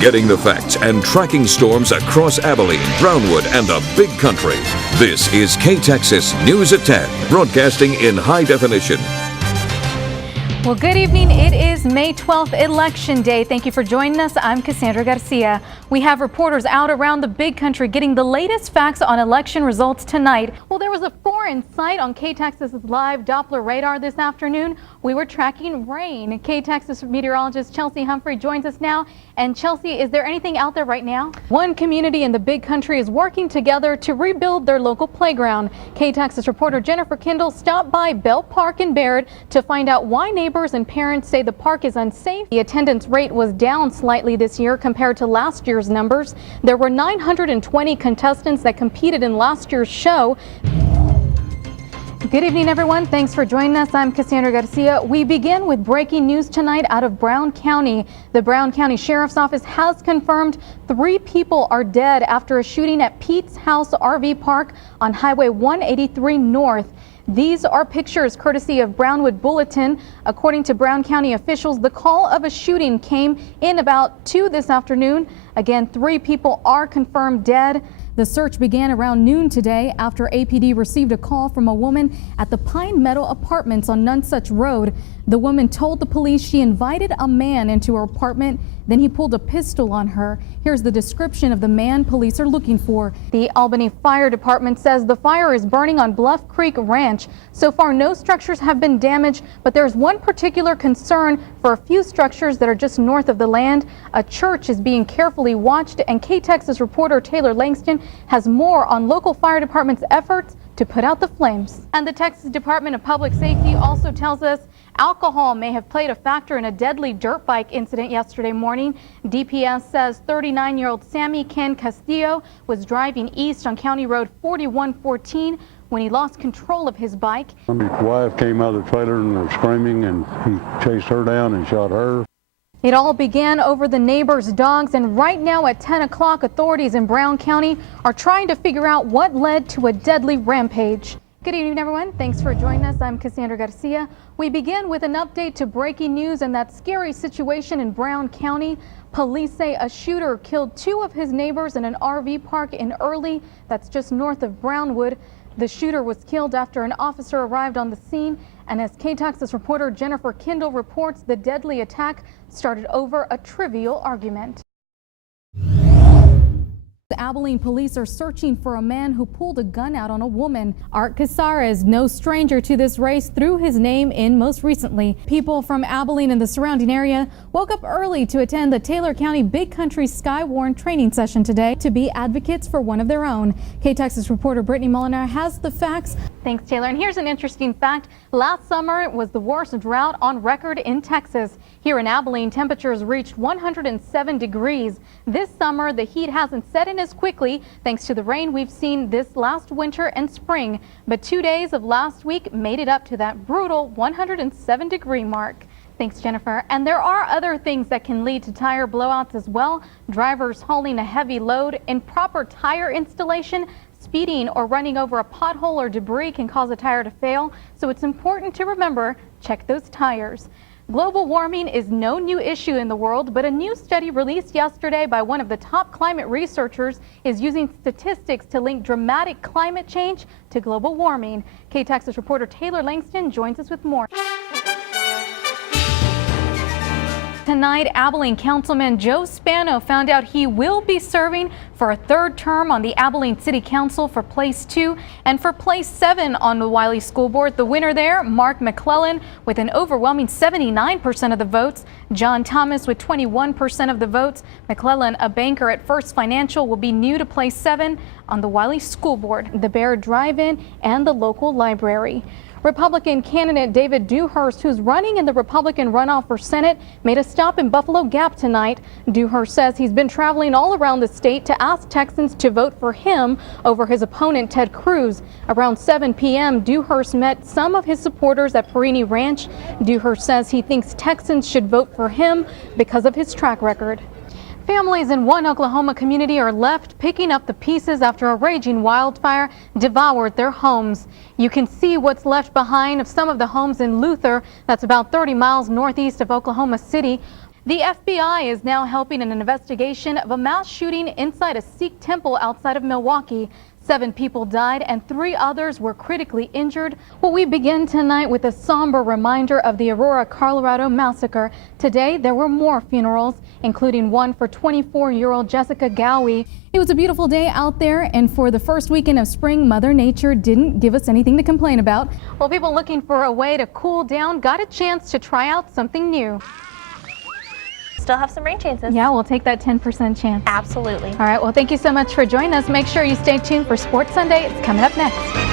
Getting the facts and tracking storms across Abilene, Brownwood, and the Big Country. This is K-Texas News at 10, broadcasting in high definition. Well, good evening. It is May 12th, Election Day. Thank you for joining us. I'm Cassandra Garcia. We have reporters out around the Big Country getting the latest facts on election results tonight. Well, there was a 4 in sight on K-Texas' live Doppler radar this afternoon. We were tracking rain. K-Texas meteorologist Chelsea Humphrey joins us now. And Chelsea, is there anything out there right now? One community in the Big Country is working together to rebuild their local playground. K-Texas reporter Jennifer Kendall stopped by Bell Park in Barrett to find out why neighbors and parents say the park is unsafe. The attendance rate was down slightly this year compared to last year's numbers. There were 920 contestants that competed in last year's show. Good evening, everyone. Thanks for joining us. I'm Cassandra Garcia. We begin with breaking news tonight out of Brown County. The Brown County Sheriff's Office has confirmed 3 people are dead after a shooting at Pete's House RV Park on Highway 183 North. These are pictures courtesy of Brownwood Bulletin. According to Brown County officials, the call of a shooting came in about 2 this afternoon. Again, 3 people are confirmed dead. The search began around noon today after APD received a call from a woman at the Pine Meadow Apartments on Nonsuch Road. The woman told the police she invited a man into her apartment, then he pulled a pistol on her. Here's the description of the man police are looking for. The Albany Fire Department says the fire is burning on Bluff Creek Ranch. So far, no structures have been damaged, but there's one particular concern for a few structures that are just north of the land. A church is being carefully watched, and K-Texas reporter Taylor Langston has more on local fire department's efforts to put out the flames. And the Texas Department of Public Safety also tells us alcohol may have played a factor in a deadly dirt bike incident yesterday morning. DPS says 39-year-old Sammy Ken Castillo was driving east on County Road 4114 when he lost control of his bike. His wife came out of the trailer and was screaming, and he chased her down and shot her. It all began over the neighbor's dogs, and right now at 10 o'clock, authorities in Brown County are trying to figure out what led to a deadly rampage. Good evening, everyone. Thanks for joining us. I'm Cassandra Garcia. We begin with an update to breaking news and that scary situation in Brown County. Police say a shooter killed 2 of his neighbors in an RV park in Early, that's just north of Brownwood. The shooter was killed after an officer arrived on the scene, and as K-Texas reporter Jennifer Kendall reports, the deadly attack started over a trivial argument. The Abilene police are searching for a man who pulled a gun out on a woman. Art Cassara is no stranger to this race, threw his name in most recently. People from Abilene and the surrounding area woke up early to attend the Taylor County Big Country Skywarn training session today to be advocates for one of their own. K-Texas reporter Brittany Molnar has the facts. Thanks, Taylor. And here's an interesting fact. Last summer was the worst drought on record in Texas. Here in Abilene, temperatures reached 107 degrees. This summer, the heat hasn't set in as quickly thanks to the rain we've seen this last winter and spring. But 2 days of last week made it up to that brutal 107-degree mark. Thanks, Jennifer. And there are other things that can lead to tire blowouts as well. Drivers hauling a heavy load, improper tire installation, speeding or running over a pothole or debris can cause a tire to fail. So it's important to remember, check those tires. Global warming is no new issue in the world, but a new study released yesterday by one of the top climate researchers is using statistics to link dramatic climate change to global warming. K-Texas reporter Taylor Langston joins us with more. Tonight, Abilene Councilman Joe Spano found out he will be serving for a 3rd term on the Abilene City Council for Place 2 and for Place 7 on the Wiley School Board. The winner there, Mark McClellan, with an overwhelming 79% of the votes. John Thomas with 21% of the votes. McClellan, a banker at First Financial, will be new to Place 7 on the Wiley School Board, the Bear Drive-In, and the local library. Republican candidate David Dewhurst, who's running in the Republican runoff for Senate, made a stop in Buffalo Gap tonight. Dewhurst says he's been traveling all around the state to ask Texans to vote for him over his opponent, Ted Cruz. Around 7 p.m., Dewhurst met some of his supporters at Perini Ranch. Dewhurst says he thinks Texans should vote for him because of his track record. Families in one Oklahoma community are left picking up the pieces after a raging wildfire devoured their homes. You can see what's left behind of some of the homes in Luther, that's about 30 miles northeast of Oklahoma City. The FBI is now helping in an investigation of a mass shooting inside a Sikh temple outside of Milwaukee. 7 people died and 3 others were critically injured. Well, we begin tonight with a somber reminder of the Aurora, Colorado massacre. Today, there were more funerals, including one for 24-year-old Jessica Gowie. It was a beautiful day out there, and for the first weekend of spring, Mother Nature didn't give us anything to complain about. Well, people looking for a way to cool down got a chance to try out something new. Still have some rain chances. Yeah, we'll take that 10% chance. Absolutely. All right, well, thank you so much for joining us. Make sure you stay tuned for Sports Sunday. It's coming up next.